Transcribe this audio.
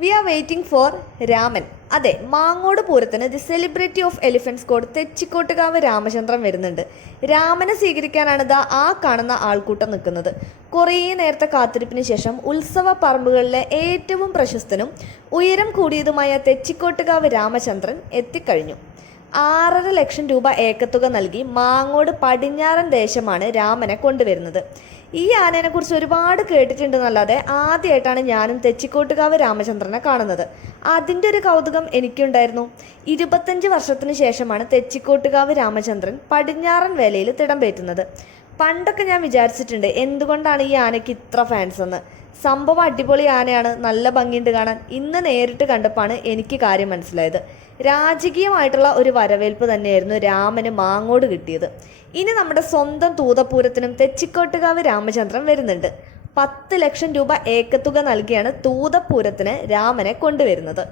V are waiting for Raman. അതെ, മാങ്ങോട് പൂരത്തിന് the celebrity of elephants കോഡ് തെച്ചിക്കോട്ടുകാവ് രാമചന്ദ്രൻ വരുന്നുണ്ട്. രാമനെ സ്വീകരിക്കാനാണ് ആ കാണുന്ന ആൾക്കൂട്ടം നിൽക്കുന്നത്. കുറേ നേരത്തെ കാത്തിരിപ്പിന് ശേഷം ഉത്സവ പറമ്പുകളിലെ ഏറ്റവും പ്രശസ്തനും ഉയരം കൂടിയതുമായ തെച്ചിക്കോട്ടുകാവ് രാമചന്ദ്രൻ എത്തിക്കഴിഞ്ഞു. 6.5 ലക്ഷം രൂപ ഏക്കത്തുക നൽകി മാങ്ങോട് പടിഞ്ഞാറൻ ദേശമാണ് രാമനെ കൊണ്ടുവരുന്നത്. ഈ ആനേനെക്കുറിച്ച് ഒരുപാട് കേട്ടിട്ടുണ്ടെന്നല്ലാതെ ആദ്യമായിട്ടാണ് ഞാനും തെച്ചിക്കോട്ടുകാവ് രാമചന്ദ്രനെ കാണുന്നത്. അതിൻ്റെ ഒരു കൗതുകം എനിക്കുണ്ടായിരുന്നു. 25 വർഷത്തിന് ശേഷമാണ് തെച്ചിക്കോട്ടുകാവ് രാമചന്ദ്രൻ പടിഞ്ഞാറൻ വേലയിൽ തിടമ്പേറ്റുന്നത്. പണ്ടൊക്കെ ഞാൻ വിചാരിച്ചിട്ടുണ്ട് എന്തുകൊണ്ടാണ് ഈ ആനയ്ക്ക് ഇത്ര ഫാൻസ് എന്ന്. സംഭവം അടിപൊളി ആനയാണ്, നല്ല ഭംഗിയുണ്ട് കാണാൻ. ഇന്ന് നേരിട്ട് കണ്ടപ്പോഴാണ് എനിക്ക് കാര്യം മനസ്സിലായത്. രാജകീയമായിട്ടുള്ള ഒരു വരവേൽപ്പ് തന്നെയായിരുന്നു രാമന് മാങ്ങോട് കിട്ടിയത്. ഇനി നമ്മുടെ സ്വന്തം തൂതപ്പൂരത്തിനും തെച്ചിക്കോട്ടുകാവ് രാമചന്ദ്രൻ വരുന്നുണ്ട്. 10 ലക്ഷം രൂപ ഏക്കത്തുക നൽകിയാണ് തൂതപ്പൂരത്തിന് രാമനെ കൊണ്ടുവരുന്നത്.